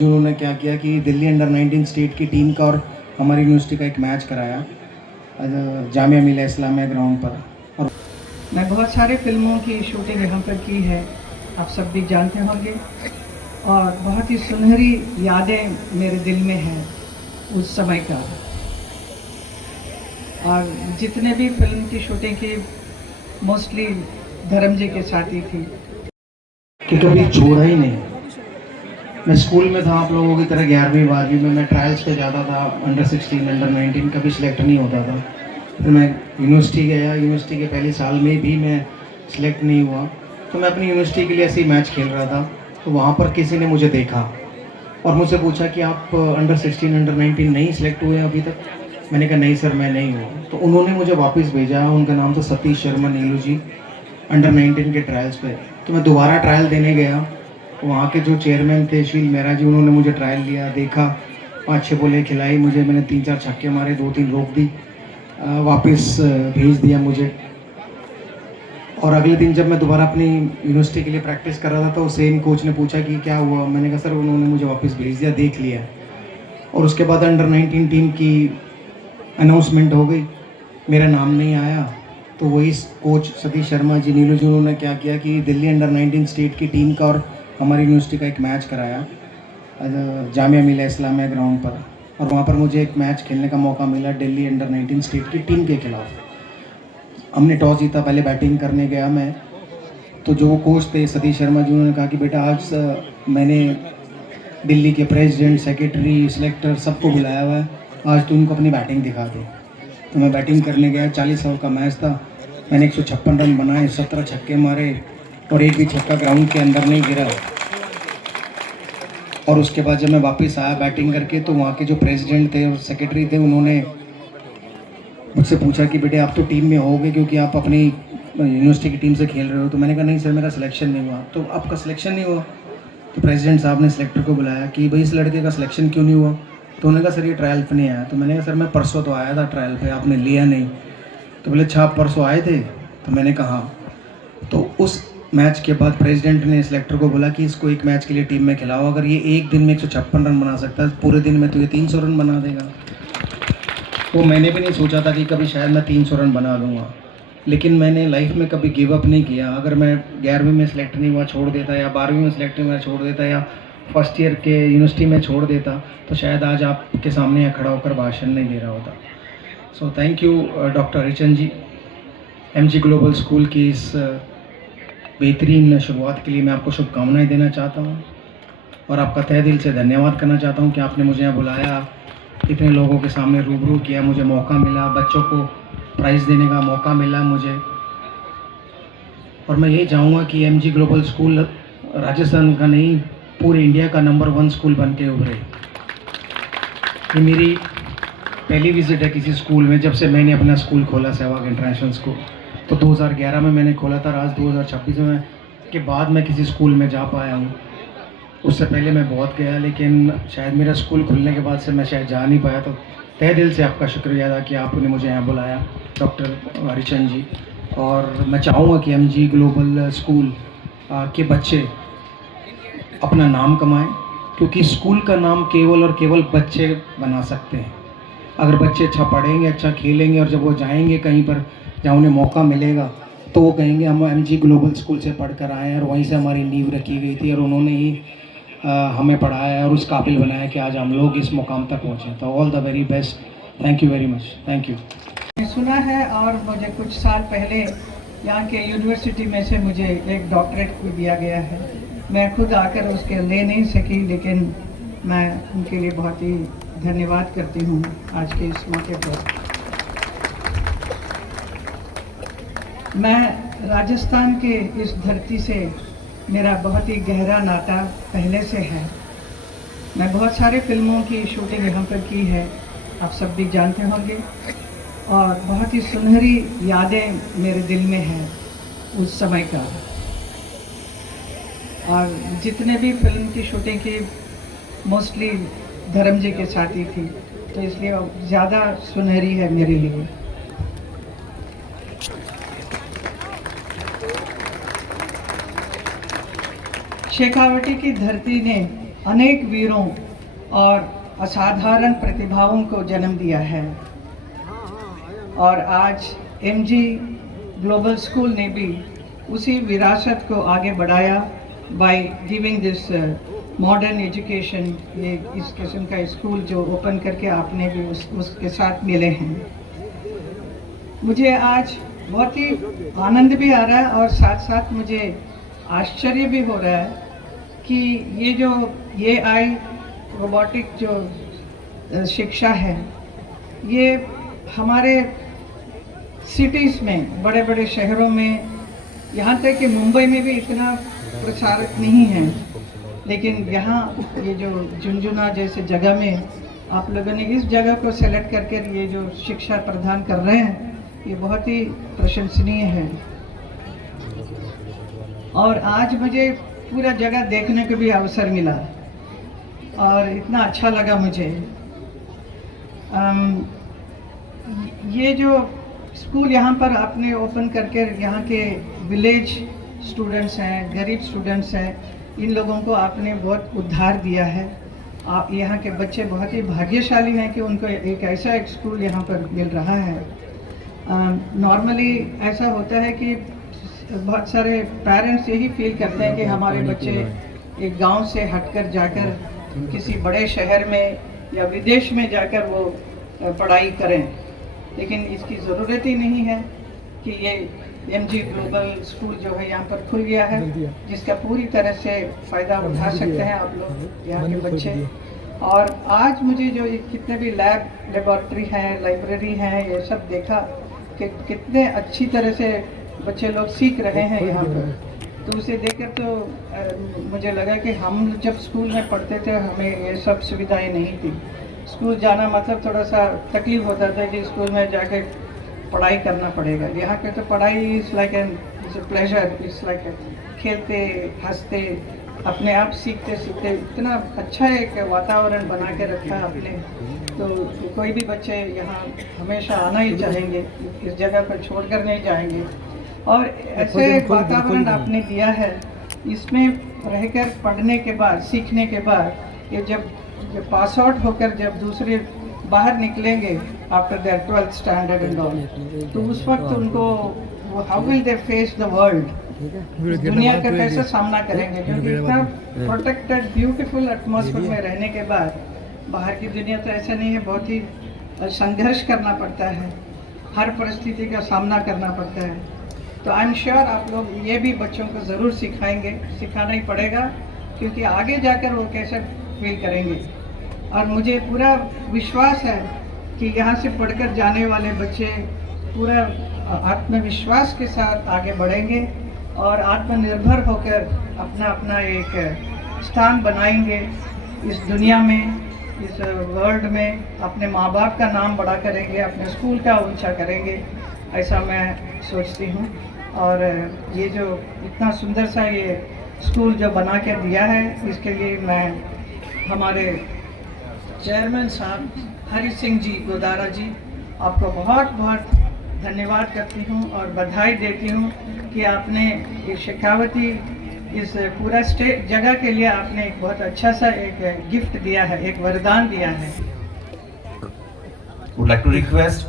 उन्होंने क्या किया कि दिल्ली अंडर 19 स्टेट की टीम का और हमारी यूनिवर्सिटी का एक मैच कराया जामिया मिलिया इस्लामिया ग्राउंड पर। और मैं बहुत सारे फिल्मों की शूटिंग यहाँ पर की है, आप सब भी जानते होंगे, और बहुत ही सुनहरी यादें मेरे दिल में हैं उस समय का। और जितने भी फिल्म की शूटिंग की मोस्टली धर्म जी के साथ ही थी कि कभी छोड़ा ही नहीं। मैं स्कूल में था आप लोगों की तरह, 11वीं 12वीं में मैं ट्रायल्स पे जाता था, अंडर 16 अंडर 19 कभी सिलेक्ट नहीं होता था। फिर मैं यूनिवर्सिटी गया, यूनिवर्सिटी के पहले साल में भी मैं सिलेक्ट नहीं हुआ, तो मैं अपनी यूनिवर्सिटी के लिए ऐसे ही मैच खेल रहा था। तो वहाँ पर किसी ने मुझे देखा और मुझसे पूछा कि आप अंडर 16 अंडर 19 नहीं सिलेक्ट हुए अभी तक। मैंने कहा नहीं सर मैं नहीं हुआ। तो उन्होंने मुझे वापस भेजा, उनका नाम था सतीश शर्मा नीलू जी, अंडर 19 के ट्रायल्स पे। तो मैं दोबारा ट्रायल देने गया, वहाँ के जो चेयरमैन थे शील मेहरा जी, उन्होंने मुझे ट्रायल लिया, देखा, 5-6 बॉलें खिलाई मुझे, मैंने 3-4 छक्के मारे, 2-3 रोक दी, वापस भेज दिया मुझे। और अगले दिन जब मैं दोबारा अपनी यूनिवर्सिटी के लिए प्रैक्टिस कर रहा था तो सेम कोच ने पूछा कि क्या हुआ। मैंने कहा सर उन्होंने मुझे वापस भेज दिया, देख लिया। और उसके बाद अंडर 19 टीम की अनाउंसमेंट हो गई, मेरा नाम नहीं आया। तो वही कोच सतीश शर्मा जी नीलू जी, उन्होंने क्या किया कि दिल्ली अंडर 19 स्टेट की टीम का और हमारी यूनिवर्सिटी का एक मैच कराया जामिया मिलिया इस्लामिया ग्राउंड पर। और वहाँ पर मुझे एक मैच खेलने का मौका मिला दिल्ली अंडर 19 स्टेट की टीम के खिलाफ। हमने टॉस जीता, पहले बैटिंग करने गया मैं। तो जो कोच थे सतीश शर्मा जी, उन्होंने कहा कि बेटा आज मैंने दिल्ली के प्रेसिडेंट, सेक्रेटरी, सिलेक्टर सबको बुलाया हुआ है, आज तू उनको अपनी बैटिंग दिखा दे। तो मैं बैटिंग करने गया, 40 ओवर का मैच था, मैंने 156 रन बनाए, 17 छक्के मारे और एक भी छक्का ग्राउंड के अंदर नहीं गिरा। और उसके बाद जब मैं वापस आया बैटिंग करके, तो वहाँ के जो प्रेसिडेंट थे और सेक्रेटरी थे, उन्होंने मुझसे पूछा कि बेटे आप तो टीम में होगे क्योंकि आप अपनी यूनिवर्सिटी की टीम से खेल रहे हो। तो मैंने कहा नहीं सर मेरा सिलेक्शन नहीं हुआ। तो आपका सिलेक्शन नहीं हुआ? तो प्रेसिडेंट साहब ने सिलेक्टर को बुलाया कि भाई इस लड़के का सिलेक्शन क्यों नहीं हुआ। तो उन्होंने कहा सर ये ट्रायल पे नहीं आया। तो मैंने कहा सर मैं परसों तो आया था ट्रायल पे, आपने लिया नहीं। तो बोले अच्छा आप परसों आए थे? तो मैंने कहा हाँ। तो उस मैच के बाद प्रेसिडेंट ने सिलेक्टर को बोला कि इसको एक मैच के लिए टीम में खिलाओ, अगर ये एक दिन में 156 रन बना सकता है, पूरे दिन में तो ये 300 रन बना देगा। वो मैंने भी नहीं सोचा था कि कभी शायद मैं 300 रन बना लूँगा, लेकिन मैंने लाइफ में कभी गिव अप नहीं किया। अगर मैं 11वीं में सेलेक्ट नहीं हुआ छोड़ देता, या 12वीं में सेलेक्ट नहीं हुआ छोड़ देता, या फर्स्ट ईयर के यूनिवर्सिटी में छोड़ देता, तो शायद आज आपके सामने यहाँ खड़ा होकर भाषण नहीं दे रहा होता। So thank you doctor Harichand ji, MG global school की इस बेहतरीन शुरुआत के लिए मैं आपको शुभकामनाएं देना चाहता हूँ और आपका तहे दिल से धन्यवाद करना चाहता हूँ कि आपने मुझे यहाँ बुलाया, इतने लोगों के सामने रूबरू किया, मुझे मौका मिला, बच्चों को प्राइज़ देने का मौका मिला मुझे। और मैं यही चाहूँगा कि MG ग्लोबल स्कूल राजस्थान का नहीं, पूरे इंडिया का नंबर 1 स्कूल बन के उभरे। ये मेरी पहली विज़िट है किसी स्कूल में, जब से मैंने अपना स्कूल खोला सहवाग इंटरनेशनल स्कूल। तो 2011 में मैंने खोला था, आज 2026 में के बाद मैं किसी स्कूल में जा पाया हूँ। उससे पहले मैं बहुत गया, लेकिन शायद मेरा स्कूल खुलने के बाद से मैं शायद जा नहीं पाया। तो तहे दिल से आपका शुक्रिया अदा कि आपने मुझे यहाँ बुलाया डॉक्टर हरिचंद जी। और मैं चाहूँगा कि MG ग्लोबल स्कूल के बच्चे अपना नाम कमाएं, क्योंकि स्कूल का नाम केवल और केवल बच्चे बना सकते हैं। अगर बच्चे अच्छा पढ़ेंगे, अच्छा खेलेंगे, और जब वो जाएंगे कहीं पर जहाँ उन्हें मौका मिलेगा, तो वो कहेंगे हम MG ग्लोबल स्कूल से पढ़ कर आए हैं और वहीं से हमारी नींव रखी गई थी और उन्होंने ही हमें पढ़ाया है और उस काबिल बनाया कि आज हम लोग इस मुकाम तक पहुँचे। तो all the very best, thank you very much, thank you. सुना है, और मुझे कुछ साल पहले यहाँ के यूनिवर्सिटी में से मुझे एक डॉक्टरेट भी दिया गया है। मैं खुद आकर उसके ले नहीं सकी, लेकिन मैं उनके लिए बहुत ही धन्यवाद करती हूँ आज के इस मौके पर। मैं राजस्थान के इस धरती से मेरा बहुत ही गहरा नाता पहले से है। मैं बहुत सारे फिल्मों की शूटिंग यहाँ पर की है, आप सब भी जानते होंगे, और बहुत ही सुनहरी यादें मेरे दिल में हैं उस समय का। और जितने भी फिल्म की शूटिंग की मोस्टली धर्म जी के साथ ही थी, तो इसलिए ज़्यादा सुनहरी है मेरे लिए। शेखावटी की धरती ने अनेक वीरों और असाधारण प्रतिभाओं को जन्म दिया है। और आज एमजी ग्लोबल स्कूल ने भी उसी विरासत को आगे बढ़ाया by giving this modern education. ये इस किस्म का स्कूल जो ओपन करके आपने भी उसके साथ मिले हैं। मुझे आज बहुत ही आनंद भी आ रहा है और साथ साथ मुझे आश्चर्य भी हो रहा है कि ये जो AI रोबोटिक जो शिक्षा है, ये हमारे सिटीज़ में, बड़े बड़े शहरों में, यहाँ तक कि मुंबई में भी इतना प्रचारित नहीं है। लेकिन यहाँ ये जो झुंझुनू जैसे जगह में आप लोगों ने इस जगह को सेलेक्ट करके ये जो शिक्षा प्रदान कर रहे हैं, ये बहुत ही प्रशंसनीय है। और आज मुझे पूरा जगह देखने को भी अवसर मिला और इतना अच्छा लगा मुझे। ये जो स्कूल यहाँ पर आपने ओपन करके यहाँ के विलेज स्टूडेंट्स हैं, गरीब स्टूडेंट्स हैं, इन लोगों को आपने बहुत उद्धार दिया है। आप यहाँ के बच्चे बहुत ही भाग्यशाली हैं कि उनको एक ऐसा एक स्कूल यहाँ पर मिल रहा है। नॉर्मली ऐसा होता है कि बहुत सारे पेरेंट्स यही फील करते हैं कि हमारे बच्चे एक गांव से हटकर जाकर किसी बड़े शहर में या विदेश में जाकर वो पढ़ाई करें, लेकिन इसकी ज़रूरत ही नहीं है कि ये एमजी ग्लोबल स्कूल जो है यहाँ पर खुल गया है, जिसका पूरी तरह से फ़ायदा उठा सकते हैं आप लोग यहाँ के बच्चे। और आज मुझे जो कितने भी लेबॉर्ट्री हैं, लाइब्रेरी हैं, ये सब देखा कि कितने अच्छी तरह से बच्चे लोग सीख रहे हैं यहाँ पर। तो उसे देखकर तो मुझे लगा कि हम जब स्कूल में पढ़ते थे हमें ये सब सुविधाएं नहीं थी। स्कूल जाना मतलब थोड़ा सा तकलीफ होता था कि स्कूल में जाके पढ़ाई करना पड़ेगा। यहाँ पे तो पढ़ाई is like an pleasure, it's like खेलते हंसते अपने आप सीखते सीखते इतना अच्छा एक वातावरण बना के रखा है आपने। तो कोई भी बच्चे यहाँ हमेशा आना ही चाहेंगे, इस जगह पर छोड़कर नहीं जाएंगे। और ऐसे वातावरण आपने दिया है, इसमें रहकर पढ़ने के बाद, सीखने के बाद, ये जब पास आउट होकर जब दूसरे बाहर निकलेंगे after their 12th standard and all, तो उस वक्त उनको how will they face the world, दुनिया का कैसे सामना करेंगे। क्योंकि इतना प्रोटेक्टेड ब्यूटीफुल एटमॉस्फेयर में रहने के बाद बाहर की दुनिया तो ऐसा नहीं है, बहुत ही संघर्ष करना पड़ता है, हर परिस्थिति का सामना करना पड़ता है। तो आई एम श्योर आप लोग ये भी बच्चों को ज़रूर सिखाएंगे, सिखाना ही पड़ेगा, क्योंकि आगे जाकर वो कैसे फील करेंगे। और मुझे पूरा विश्वास है कि यहाँ से पढ़कर जाने वाले बच्चे पूरा आत्मविश्वास के साथ आगे बढ़ेंगे और आत्मनिर्भर होकर अपना अपना एक स्थान बनाएंगे इस दुनिया में, इस वर्ल्ड में। अपने माँ बाप का नाम बड़ा करेंगे, अपने स्कूल का ऊंचा करेंगे, ऐसा मैं सोचती हूँ। और ये जो इतना सुंदर सा ये स्कूल जो बना के दिया है, इसके लिए मैं हमारे चेयरमैन साहब हरि सिंह जी गोदारा जी, आपको बहुत बहुत धन्यवाद करती हूँ और बधाई देती हूँ कि आपने ये शेखावती इस पूरा स्टेट जगह के लिए आपने एक बहुत अच्छा सा एक गिफ्ट दिया है, एक वरदान दिया है। Would like to request